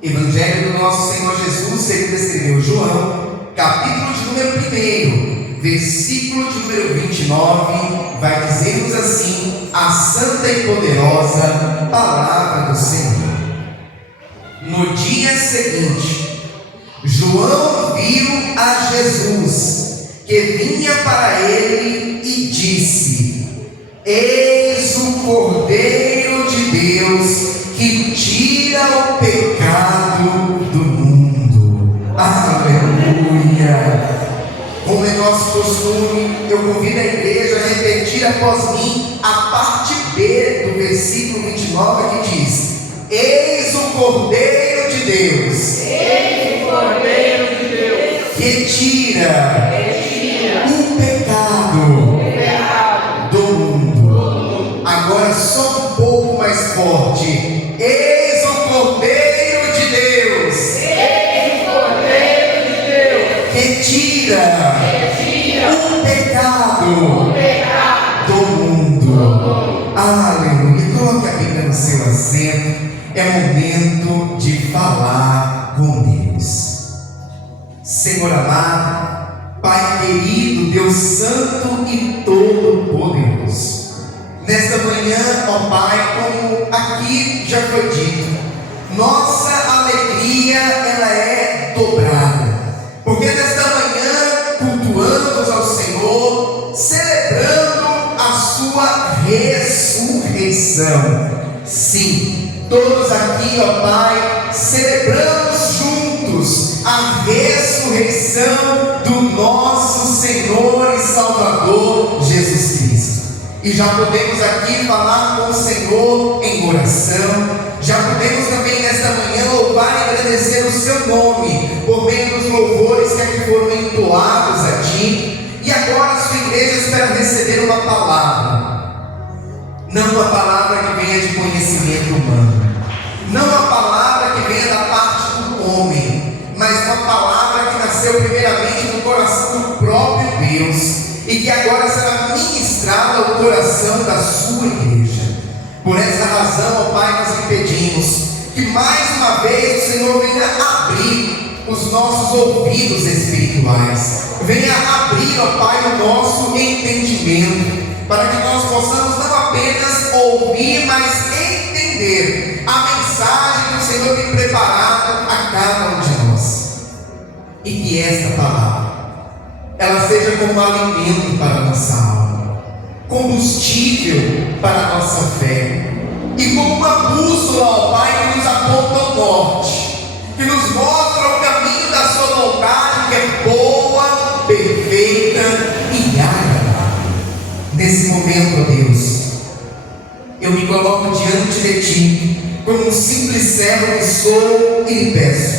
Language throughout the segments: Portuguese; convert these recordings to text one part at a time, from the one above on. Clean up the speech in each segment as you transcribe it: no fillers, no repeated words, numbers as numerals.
Evangelho do nosso Senhor Jesus, segundo escreveu João, capítulo de número 1, versículo de número 29, vai dizer-nos assim a santa e poderosa palavra do Senhor. No dia seguinte, João viu a Jesus, que vinha para ele e disse: Eis o Cordeiro de Deus, que tira o pecado do mundo. Aleluia! Como é nosso costume, eu convido a igreja a repetir após mim a parte B do versículo 29 que diz: Eis o Cordeiro de Deus, Eis o Cordeiro de Deus, que tira o pecado do mundo. Agora só um pouco mais forte: Eis o Cordeiro de Deus, Eis o Cordeiro de Deus, que tira o pecado do mundo. Aleluia. Coloque a Bíblia no seu assento. É momento de falar com Deus. Senhor amado, Pai querido, Deus santo e todo-poderoso, nesta manhã, ó Pai, como aqui já foi dito, nossa alegria ela é dobrada, porque nesta manhã cultuamos ao Senhor, celebrando a sua ressurreição. Sim, todos aqui, ó Pai, celebramos juntos a ressurreição do nosso Senhor e Salvador Jesus Cristo. E já podemos aqui falar com o Senhor em oração, já podemos também nesta manhã louvar e agradecer o seu nome, por meio dos louvores que aqui foram entoados a Ti. E agora a sua igreja espera receber uma palavra, não uma palavra que venha de conhecimento humano, não uma palavra que venha da parte do homem, mas uma palavra que nasceu primeiramente no coração do próprio Deus e que agora será ministrada ao coração da sua igreja. Por essa razão, ó Pai, nós lhe pedimos que mais uma vez o Senhor venha abrir os nossos ouvidos espirituais, venha abrir, ó Pai, o nosso entendimento, para que nós possamos não apenas ouvir, mas entender a mensagem que o Senhor tem preparado a cada um de nós. E que esta palavra ela seja como alimento para a nossa alma, combustível para a nossa fé, e como uma bússola, ó Pai, que nos aponta ao norte, que nos mostra o caminho da sua vontade, que é boa, perfeita e agradável. Nesse momento, ó Deus, eu me coloco diante de Ti, como um simples servo que sou, e lhe peço: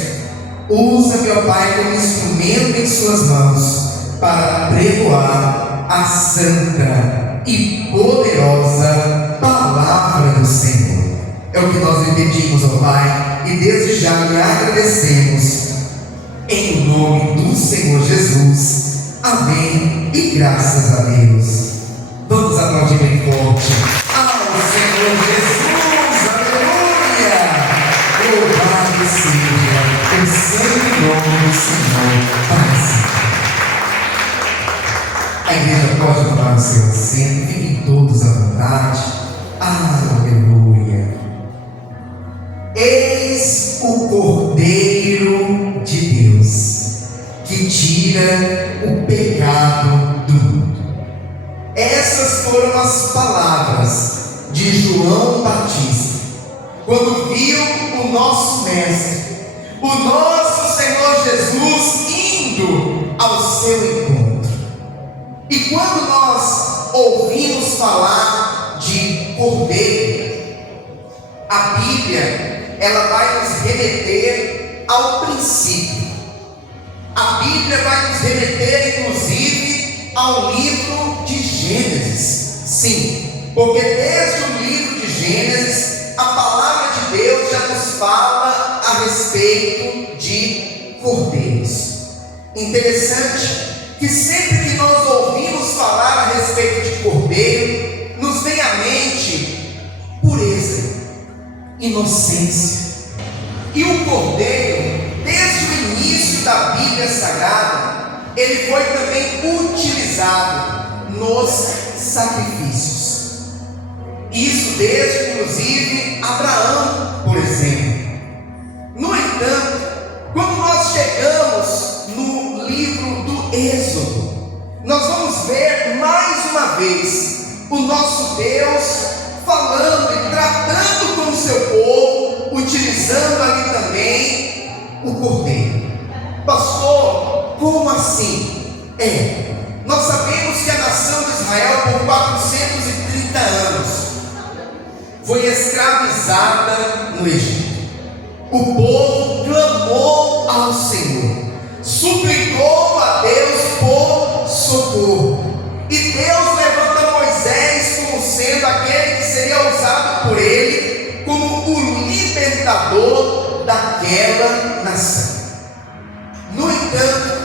usa-me, ó Pai, como instrumento em Suas mãos, para pregoar a santa e poderosa palavra do Senhor. É o que nós lhe pedimos, ó Pai, e desde já lhe agradecemos, em nome do Senhor Jesus. Amém e graças a Deus. Vamos aplaudir bem forte ao Senhor Jesus. Aleluia! Louvado seja o santo nome do Senhor para sempre. A igreja pode tomar o seu assento, fiquem todos à vontade. Aleluia! Eis o Cordeiro de Deus, que tira o pecado do mundo. Essas foram as palavras de João Batista, quando viu o nosso Mestre, o nosso Senhor Jesus, indo ao seu encontro. E quando nós ouvimos falar de Cordeiro, a Bíblia ela vai nos remeter ao princípio. A Bíblia vai nos remeter, inclusive, ao livro de Gênesis. Sim, porque desde o livro de Gênesis, a palavra de Deus já nos fala a respeito de cordeiros. Interessante que sempre que nós ouvimos falar a respeito de cordeiro, nos vem à mente pureza, inocência. E o cordeiro, desde o início da Bíblia Sagrada, ele foi também utilizado nos sacrifícios. Isso desde, inclusive, Abraão, por exemplo. No entanto, quando nós chegamos no livro do Êxodo, nós vamos ver mais uma vez o nosso Deus falando e tratando com o seu povo, utilizando ali também o cordeiro. Pastor, como assim? Nós sabemos que a nação de Israel, por 430 anos, foi escravizada no Egito. O povo clamou ao Senhor, suplicou a Deus por socorro, e Deus levanta Moisés como sendo aquele que seria usado por ele como o libertador daquela nação. No entanto,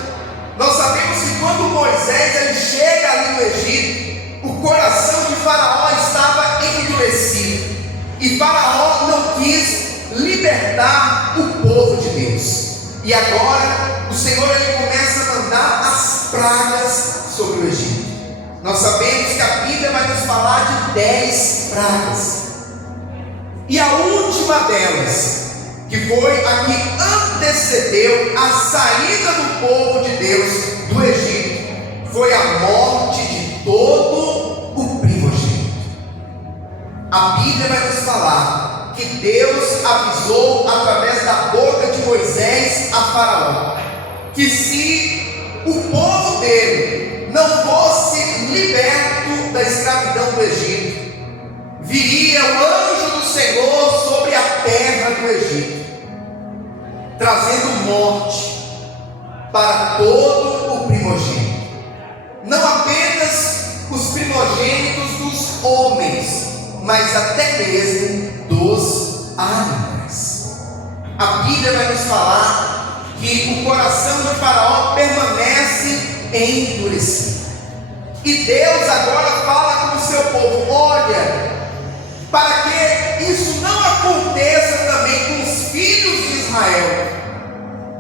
nós sabemos que quando Moisés ele chega ali no Egito, o coração de Faraó estava endurecido, e Faraó não quis libertar o povo de Deus. E agora o Senhor ele começa a mandar as pragas sobre o Egito. Nós sabemos que a Bíblia vai nos falar de 10 pragas, e a última delas, que foi a que antecedeu a saída do povo de Deus do Egito, foi a morte de todo o primogênito. A Bíblia vai nos falar que Deus avisou através da boca de Moisés a Faraó, que se o povo dele não fosse liberto da escravidão do Egito, viria o anjo do Senhor sobre a terra do Egito, trazendo morte para todo o primogênito, não apenas os primogênitos dos homens, mas até mesmo dos animais. A Bíblia vai nos falar que o coração de Faraó permanece endurecido, e Deus agora fala com o seu povo: olha, para que isso não aconteça também com os filhos de Israel,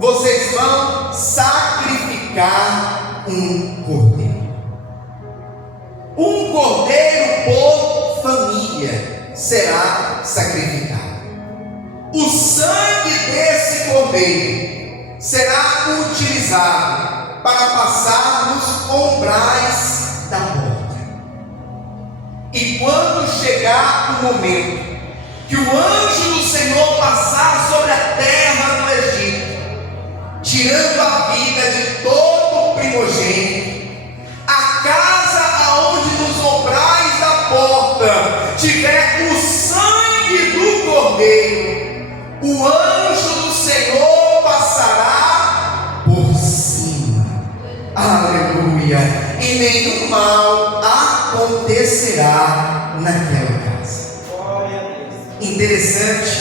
vocês vão sacrificar um cordeiro. Um cordeiro por família será sacrificado. O sangue desse cordeiro será utilizado para passar nos umbrais da porta. E quando chegar o momento que o anjo do Senhor passar sobre a terra do Egito, tirando a vida de todo o primogênito, a casa aonde nos umbrais da porta tiver o sangue do cordeiro, o anjo do Senhor passará por cima. Aleluia! E nenhum mal acontecerá naquela casa. Interessante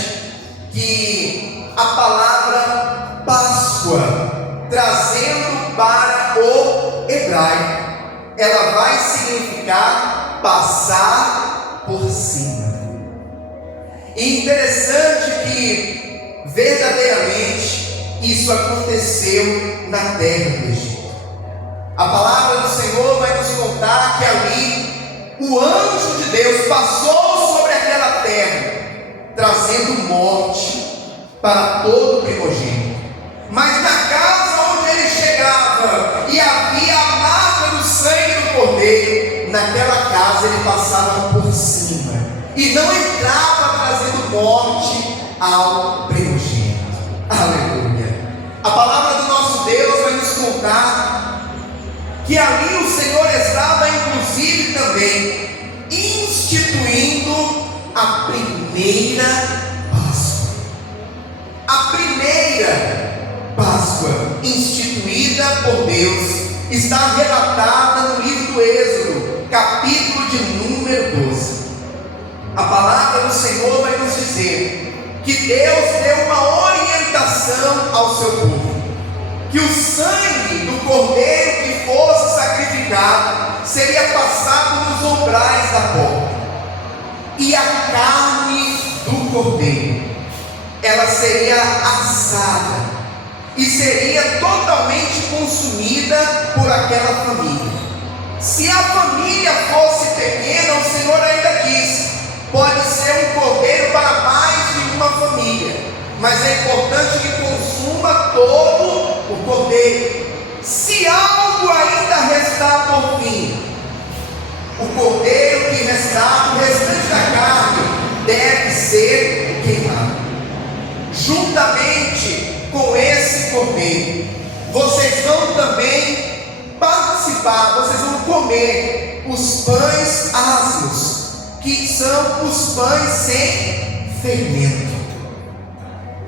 que a palavra Páscoa, trazendo para o hebraico, ela vai significar passar por cima. E interessante que verdadeiramente isso aconteceu na terra do Egito. A palavra do Senhor vai nos contar que ali o anjo de Deus passou sobre aquela terra, trazendo morte para todo o primogênito. Mas na casa onde ele chegava e havia a marca do sangue do cordeiro, naquela casa ele passava por cima e não entrava trazendo morte ao primogênito. Aleluia! A palavra do nosso Deus vai nos contar que ali o Senhor estava inclusive também instituindo a primeira Páscoa. A primeira Páscoa instituída por Deus está relatada no livro do Êxodo, capítulo de número 12. A palavra do Senhor vai nos dizer que Deus deu uma orientação ao seu povo, que o sangue do cordeiro que fosse sacrificado seria passado nos umbrais da porta, e a carne do cordeiro ela seria assada e seria totalmente consumida por aquela família. Se a família fosse pequena, o Senhor ainda diz: pode ser um cordeiro para mais de uma família, mas é importante que consuma todo o cordeiro. Se algo ainda restar por fim, o cordeiro que restar, o restante da carne, deve ser queimado. Juntamente com esse cordeiro, vocês vão também participar, vocês vão comer os pães asmos, que são os pães sem fermento.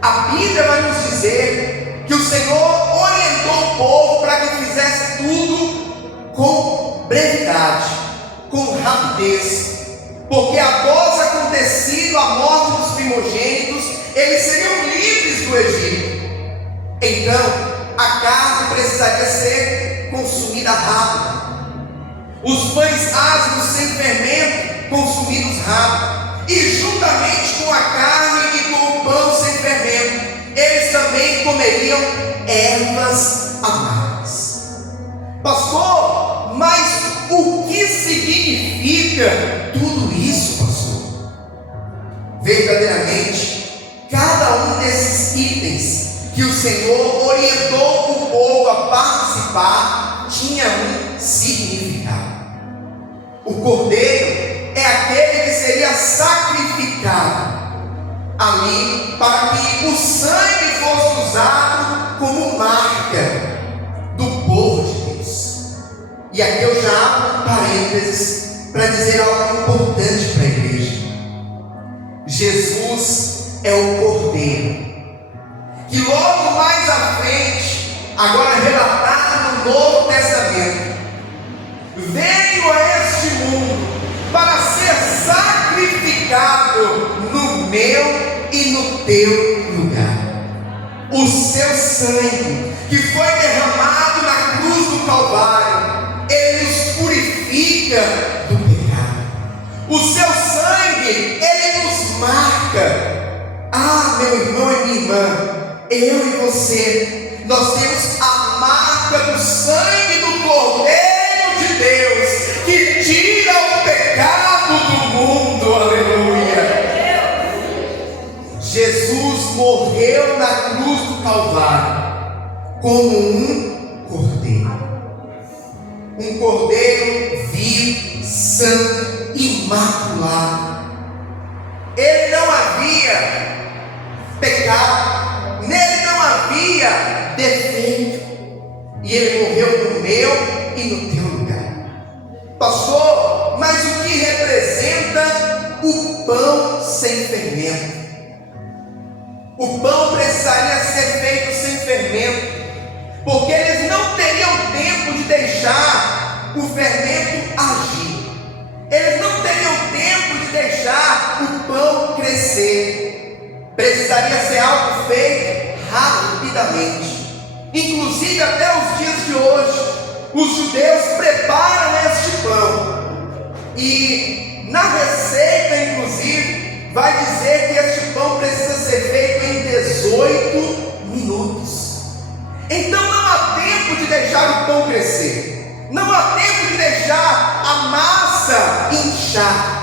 A Bíblia vai nos dizer que o Senhor orientou o povo para que fizesse tudo com brevidade, com rapidez, porque após acontecido a morte dos primogênitos, eles seriam livres do Egito. Então a carne precisaria ser consumida rápido, os pães asmos sem fermento consumidos rápido, e juntamente com a carne e com o pão sem fermento, eles também comeriam ervas amargas. Pastor, mas o que significa tudo isso, pastor? Verdadeiramente, cada um desses itens que o Senhor orientou o povo a participar tinha um significado. O cordeiro é aquele que seria sacrificado ali para que o sangue fosse usado como marca do povo de Deus. E aqui eu já abro um parênteses para dizer algo importante para a igreja. Jesus é o cordeiro que logo mais à frente, agora relatado no Novo Testamento, veio a este mundo para ser sacrificado no meu e no teu lugar. O seu sangue, que foi derramado na cruz do Calvário, ele nos purifica do pecado. O seu sangue, ele nos marca. Ah, meu irmão e minha irmã, eu e você, nós temos a marca do sangue do Cordeiro de Deus, que tira o pecado do mundo. Aleluia. Jesus morreu na cruz do Calvário como um cordeiro vivo, santo, imaculado. Ele não havia pecado, nele não havia defeito, e ele morreu no meu e no teu lugar. Pastor, mas o que representa o pão sem fermento? O pão precisaria ser feito sem fermento, porque eles não teriam tempo de deixar o fermento agir. Eles não teriam tempo de deixar o pão crescer. Precisaria ser algo feito rapidamente. Inclusive até os dias de hoje, os judeus preparam este pão, e na receita inclusive vai dizer que este pão precisa ser feito em 18 minutos. Então não há tempo de deixar o pão crescer, não há tempo de deixar a massa inchar.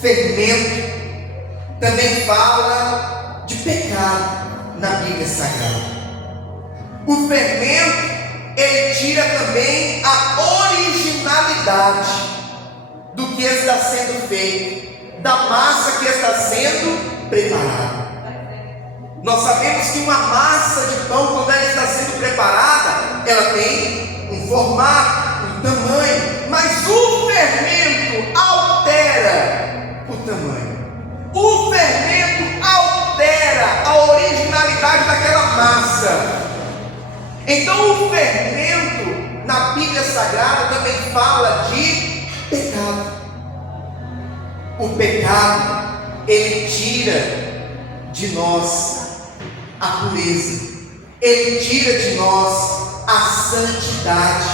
Fermento também fala de pecado na Bíblia Sagrada. O fermento, ele tira também a originalidade do que está sendo feito, da massa que está sendo preparada. Nós sabemos que uma massa de pão, quando ela está sendo preparada, ela tem um formato, um tamanho, mas o fermento altera o tamanho. O fermento altera a originalidade daquela massa. Então o fermento na Bíblia Sagrada também fala de pecado. O pecado, ele tira de nós a pureza, ele tira de nós a santidade.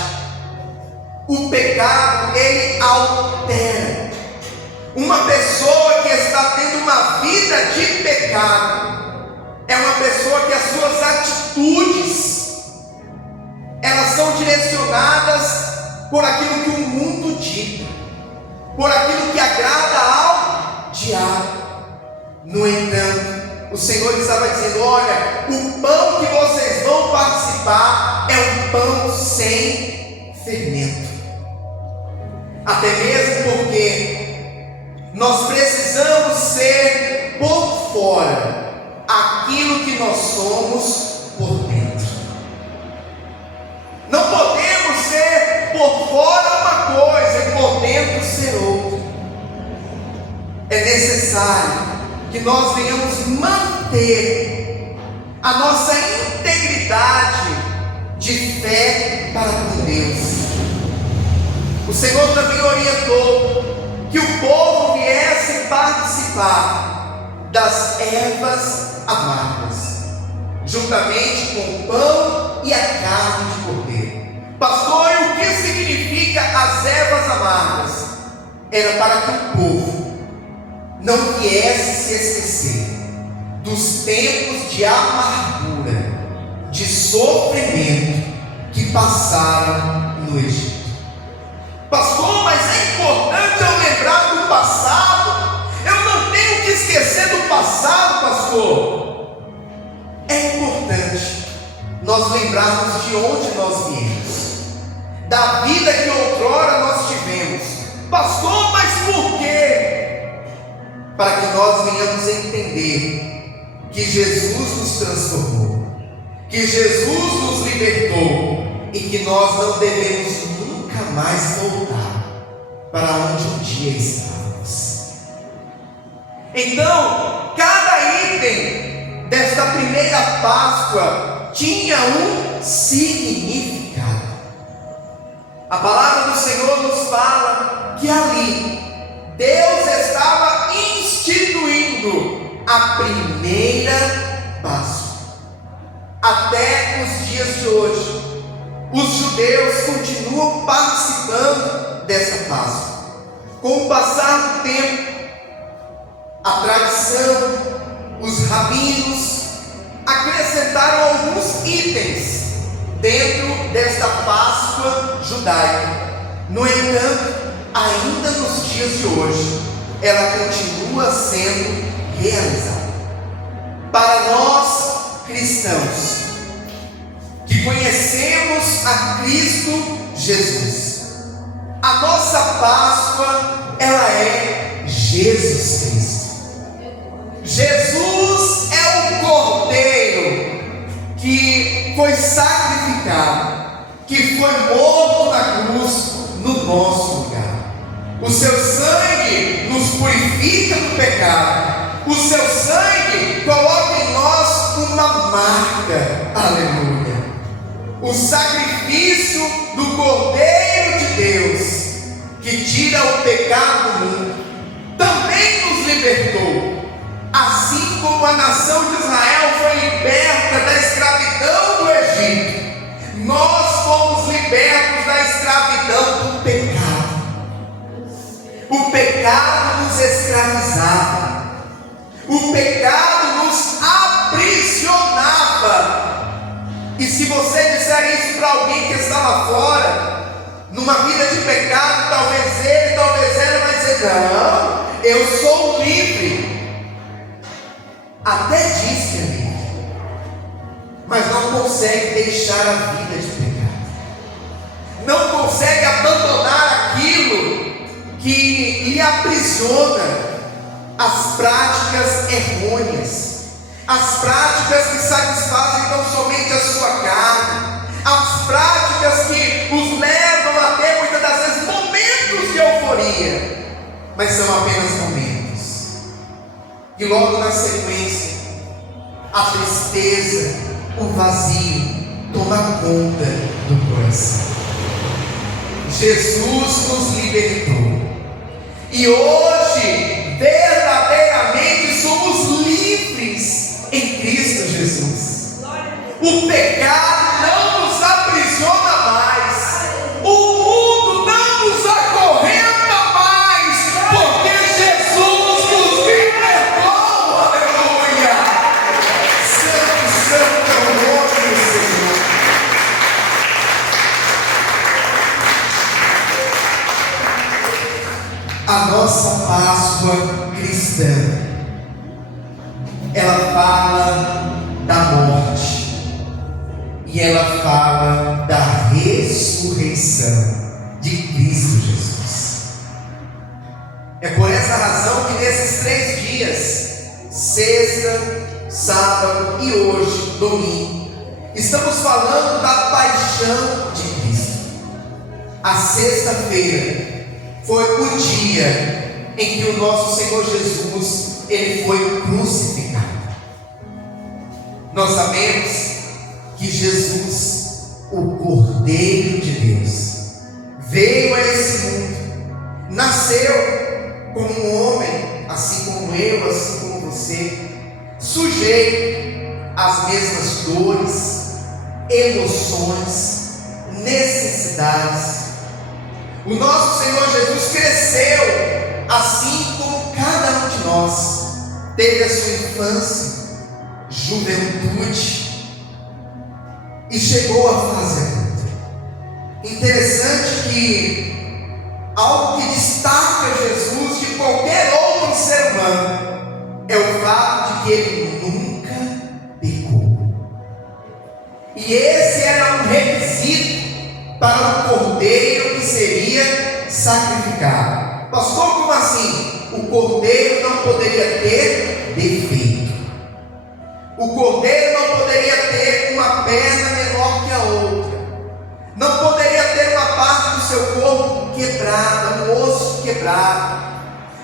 O pecado, ele altera. Uma pessoa que está tendo uma vida de pecado, é uma pessoa que as suas atitudes, elas são direcionadas por aquilo que o mundo dita, por aquilo que agrada ao diabo. No entanto, o Senhor estava dizendo: olha, o pão que vocês vão participar é um pão sem fermento. Até mesmo porque nós precisamos ser por fora aquilo que nós somos por dentro. Não podemos ser por fora uma coisa e por dentro ser outra. É necessário que nós venhamos manter a nossa integridade de fé para com Deus. O Senhor também orientou que o povo viesse participar das ervas amargas, juntamente com o pão e a carne de cordeiro. Pastor, e o que significa as ervas amargas? Era para que o povo não viesse se esquecer dos tempos de amargura, de sofrimento que passaram no Egito. Pastor, mas é importante eu lembrar do passado? Eu não tenho que esquecer do passado, pastor. É importante nós lembrarmos de onde nós viemos, da vida que outrora nós tivemos. Pastor, mas por quê? Para que nós venhamos entender que Jesus nos transformou, que Jesus nos libertou e que nós não devemos nunca mais voltar para onde um dia estávamos. Então, cada item desta primeira Páscoa tinha um significado. A palavra do Senhor nos fala que ali Deus estava instituindo a primeira Páscoa. Até os dias de hoje, os judeus continuam participando dessa Páscoa. Com o passar do tempo, a tradição, os rabinos acrescentaram alguns itens dentro desta Páscoa judaica. No entanto, ainda nos dias de hoje, ela continua sendo realizada. Para nós cristãos, que conhecemos a Cristo Jesus, a nossa Páscoa, ela é Jesus Cristo. Jesus é o Cordeiro que foi sacrificado, que foi morto na cruz no nosso lugar. O seu sangue nos purifica do pecado. O seu sangue coloca em nós uma marca. Aleluia. O sacrifício do Cordeiro de Deus, que tira o pecado do mundo, também nos libertou. Assim como a nação de Israel foi liberta da escravidão do Egito, nós fomos libertos da escravidão do pecado. O pecado nos escravizava, o pecado nos aprisionava. E se você disser isso para alguém que está lá fora, numa vida de pecado, talvez ele, talvez ela vai dizer: não, eu sou livre. Até diz que é livre, mas não consegue deixar a vida de pecado, não consegue abandonar aquilo que lhe aprisiona, as práticas errôneas, as práticas que satisfazem tão somente a sua carne, as práticas que os levam a ter muitas das vezes momentos de euforia, mas são apenas momentos. E logo na sequência, a tristeza, o vazio toma conta do coração. Jesus nos libertou, e hoje verdadeiramente somos livres em Cristo Jesus. O pecado não nos aprisiona mais, o mundo não nos acorrenta mais, porque Jesus nos libertou. Aleluia! e ela fala da ressurreição de Cristo Jesus. É por essa razão que nesses 3 dias, sexta, sábado e hoje, domingo, estamos falando da paixão de Cristo. A sexta-feira foi o dia em que o nosso Senhor Jesus, ele foi crucificado. Nós sabemos que Jesus, o Cordeiro de Deus, veio a esse mundo, nasceu como um homem, assim como eu, assim como você, sujeito às mesmas dores, emoções, necessidades. O nosso Senhor Jesus cresceu assim como cada um de nós, teve a sua infância, juventude e chegou à fase adulta. Interessante que algo que destaca Jesus de qualquer outro ser humano é o fato de que ele nunca pecou. E esse era um requisito para o cordeiro que seria sacrificado. Pastor, como assim? O cordeiro não poderia ter defeito. O cordeiro não poderia ter uma perna menor que a outra. Não poderia ter uma parte do seu corpo quebrada, um osso quebrado.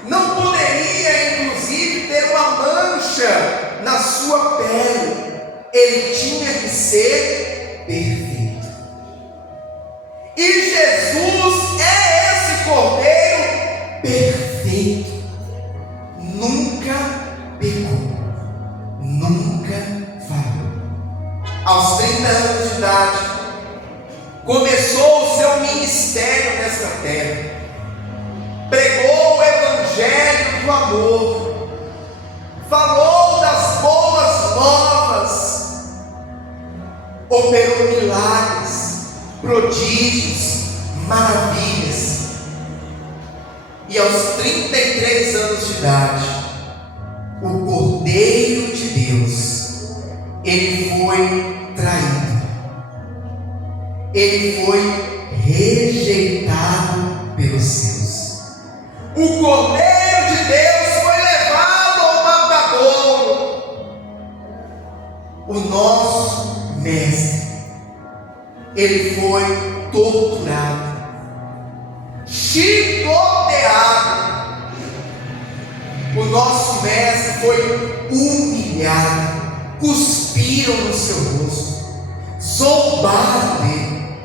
Não poderia, inclusive, ter uma mancha na sua pele. Ele tinha que ser perfeito. E Jesus é esse cordeiro perfeito. Nunca pecou. Nunca falhou. Aos 30 anos de idade, começou o seu ministério nesta terra. Pregou o evangelho do amor. Falou das boas novas. Operou milagres, prodígios, maravilhas. E aos 33 anos de idade, o Cordeiro de Deus, ele foi traído. Ele foi rejeitado pelos seus. O Cordeiro de Deus foi levado ao matadouro. O nosso mestre, ele foi torturado, chicoteado. O nosso mestre foi humilhado, cuspiram no seu rosto, zombaram dele,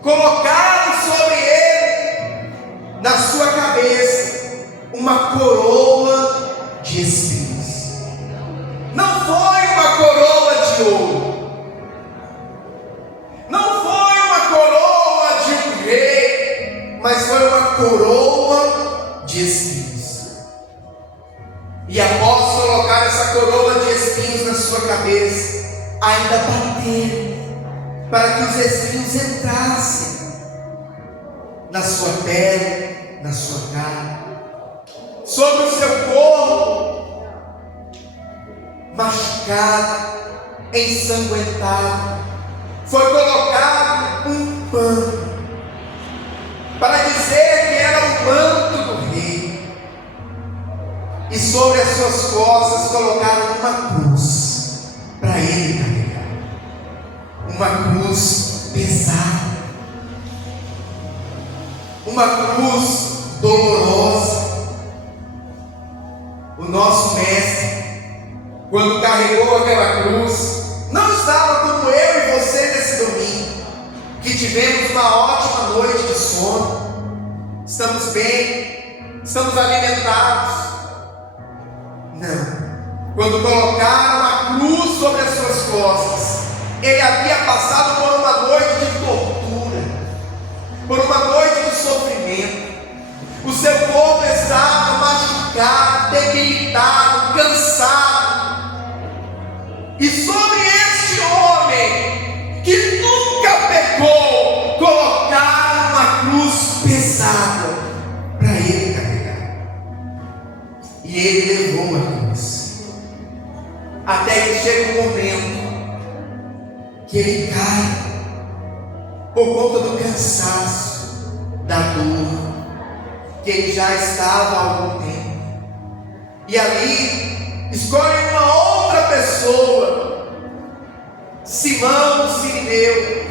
colocaram sobre ele, na sua cabeça, uma coroa de espinhos. Não foi uma coroa de ouro, não foi uma coroa de um rei, mas foi uma coroa de espinhos. E após colocar essa coroa de espinhos na sua cabeça, ainda bateram para que os espinhos entrassem na sua pele, na sua carne, sobre o seu corpo, machucado, ensanguentado. Foi colocado um pano para dizer que era o manto do rei. E sobre as suas costas colocaram uma cruz para ele carregar. Uma cruz pesada. Uma cruz dolorosa. O nosso mestre, quando carregou aquela cruz, não estava como eu e você nesse domingo, que tivemos uma ótima noite de sono, estamos bem, estamos alimentados. Não. Quando colocaram a cruz sobre as suas costas, ele havia passado por uma noite de tortura, por uma noite de sofrimento. O seu corpo estava machucado, debilitado, cansado. E sobre este homem que nunca pecou, colocaram uma cruz pesada para ele carregar. E ele levou a cruz, até que chega um momento que ele cai por conta do cansaço, da dor, que ele já estava há algum tempo. E ali escolhe uma outra pessoa, Simão, o sirineu,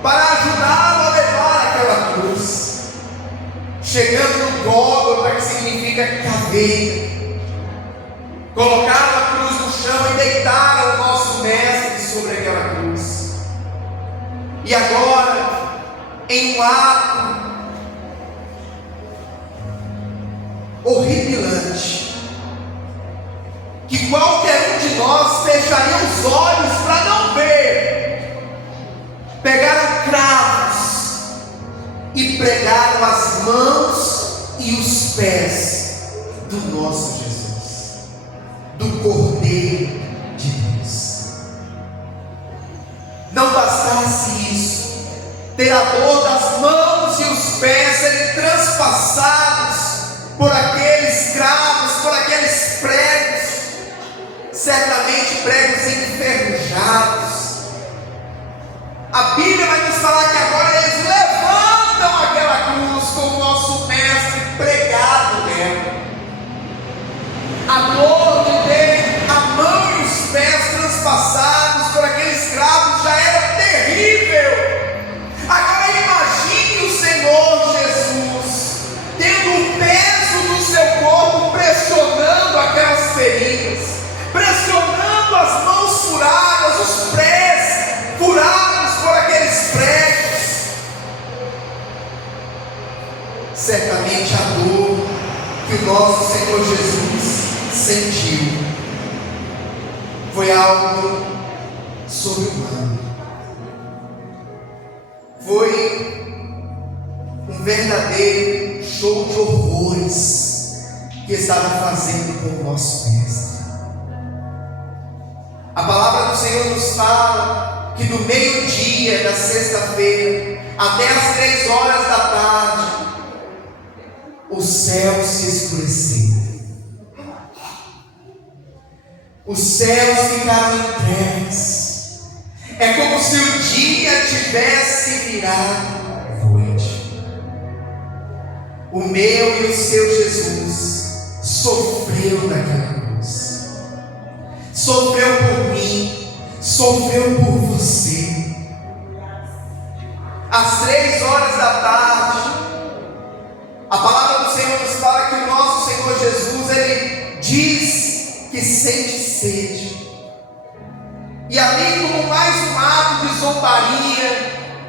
para ajudá-lo a levar aquela cruz. Chegando no Gólgota, que significa caveira, colocaram a cruz no chão e deitaram o nosso mestre sobre aquela cruz. E agora, em um ato horripilante, que qualquer um de nós fecharia os olhos para não ver, pegaram cravos e pregaram as mãos e os pés do nosso Jesus, do Cordeiro de Deus. Não bastasse isso, ter a dor das mãos e os pés serem transpassados por aqueles cravos, por aqueles pregos, certamente pregos enferrujados. A Bíblia vai nos falar que agora eles levantam aquela cruz com o nosso mestre pregado nela. A dor de ter a mão e os pés transpassados por aqueles cravos já era terrível. Agora imagine o Senhor Jesus tendo o peso do seu corpo pressionando aquelas feridas, pressionando as mãos furadas, os pés furados por aqueles pregos. Certamente a dor que o nosso Senhor Jesus sentiu foi algo sobre-humano. Foi um verdadeiro show de horrores que estava fazendo com o nosso mestre. A palavra do Senhor nos fala que do meio-dia da sexta-feira até as 3 horas da tarde, o céu se escureceu. Os céus ficaram em trevas. É como se o dia tivesse virado noite. O meu e o seu Jesus sofreu naquela cruz. Sofreu por mim, sofreu por você. Às 3 horas da tarde, a palavra do Senhor nos fala que o nosso Senhor Jesus, ele diz que sente sede. E ali, como mais um ato de zombaria,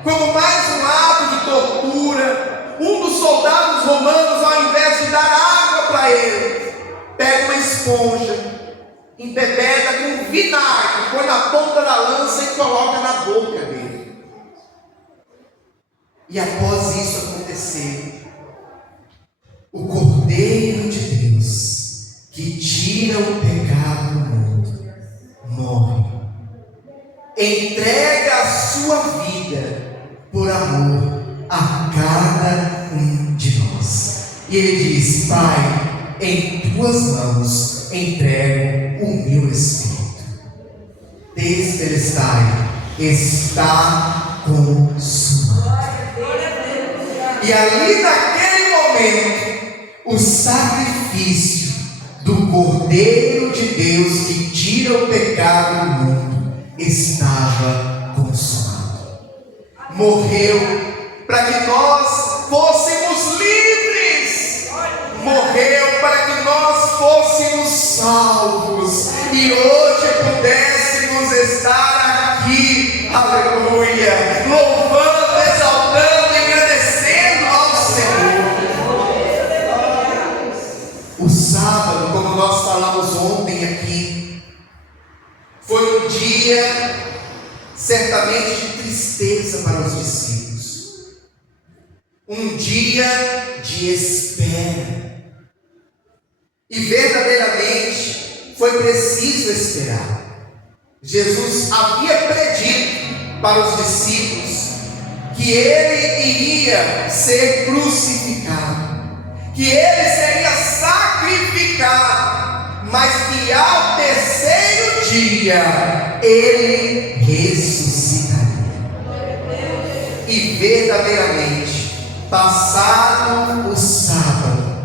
como mais um ato de tortura, um dos soldados romanos, ao invés de dar água para ele, pega uma esponja, embebeda com vinagre, põe na ponta da lança e coloca na boca dele. E após isso acontecer, o Cordeiro de Deus, que tira o pecado do mundo, morre, entrega a sua vida por amor a cada um de nós. E ele diz: Pai, em tuas mãos entrego o meu espírito. Destelestai, está consumado. E ali naquele momento, o sacrifício do Cordeiro de Deus que tira o pecado do mundo estava consumado. Morreu para que nós fôssemos livres. Morreu para que nós fôssemos salvos. E hoje pudéssemos estar aqui, aleluia, louvando, exaltando, agradecendo ao Senhor. O sábado, como nós falamos ontem aqui, foi um dia certamente de tristeza para os discípulos, um dia de espera, e verdadeiramente foi preciso esperar. Jesus havia predito para os discípulos que ele iria ser crucificado, que ele seria sacrificado, mas que ao terceiro dia ele ressuscitaria. E verdadeiramente, passado o sábado,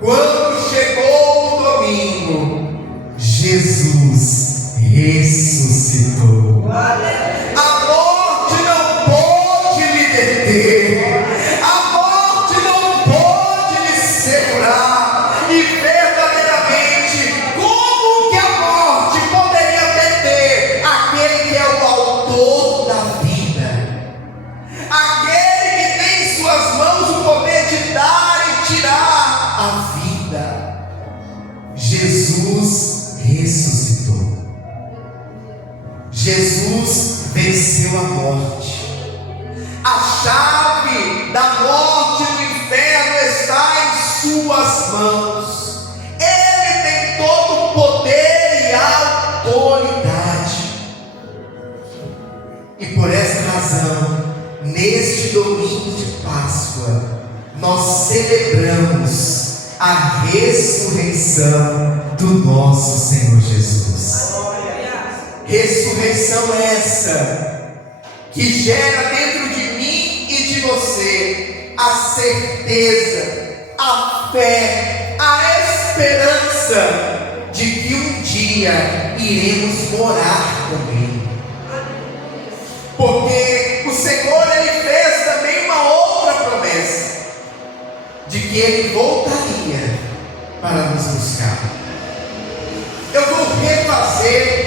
quando chegou o domingo, Jesus ressuscitou. A morte não pôde lhe deter, a morte não pôde lhe segurar. E verdadeiramente, como que a morte poderia deter aquele que é o autor da vida, aquele que tem em suas mãos o poder de dar e tirar a vida? Jesus ressuscitou. Jesus venceu a morte. A chave da morte do inferno está em suas mãos. Ele tem todo o poder e autoridade. E por essa razão, neste domingo de Páscoa, nós celebramos a ressurreição do nosso Senhor Jesus. Ressurreição essa que gera dentro de mim e de você a certeza, a fé, a esperança de que um dia iremos morar com Ele. Porque o Senhor, Ele fez também uma outra promessa, de que Ele voltaria para nos buscar. Eu vou refazer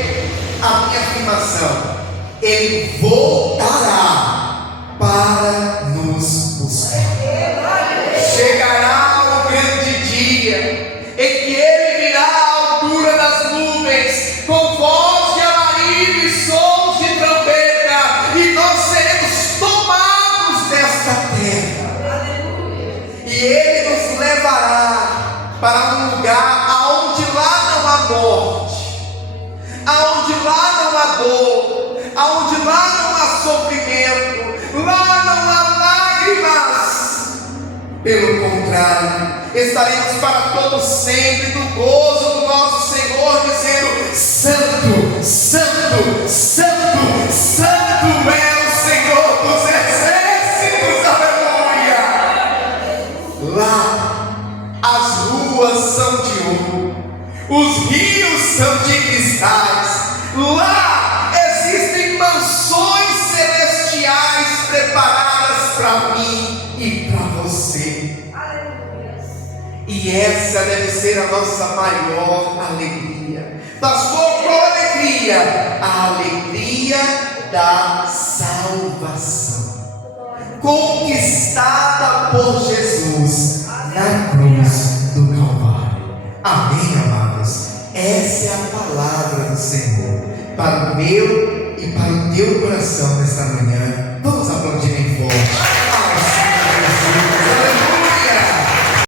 a minha afirmação: Ele voltará para nos buscar. Chegará o grande dia em que Ele virá à altura das nuvens, com voz de alarido e sons de trombeta, e nós seremos tomados desta terra. E Ele nos levará para um lugar aonde lá não há morte, aonde lá não há dor, aonde lá não há sofrimento, lá não há lágrimas. Pelo contrário, estaremos para todo sempre no gozo do nosso Senhor, dizendo: Santo, Santo, Santo, Santo é o Senhor dos exércitos, aleluia. Lá as ruas são de ouro, os rios são de cristais. Lá existem mansões celestiais preparadas para mim e para você. E essa deve ser a nossa maior alegria. Pastor, qual alegria? A alegria da salvação, conquistada por Jesus na cruz do Calvário. Amém, amados? Essa é a palavra do Senhor para o meu e para o teu coração nesta manhã. Vamos aplaudir em força.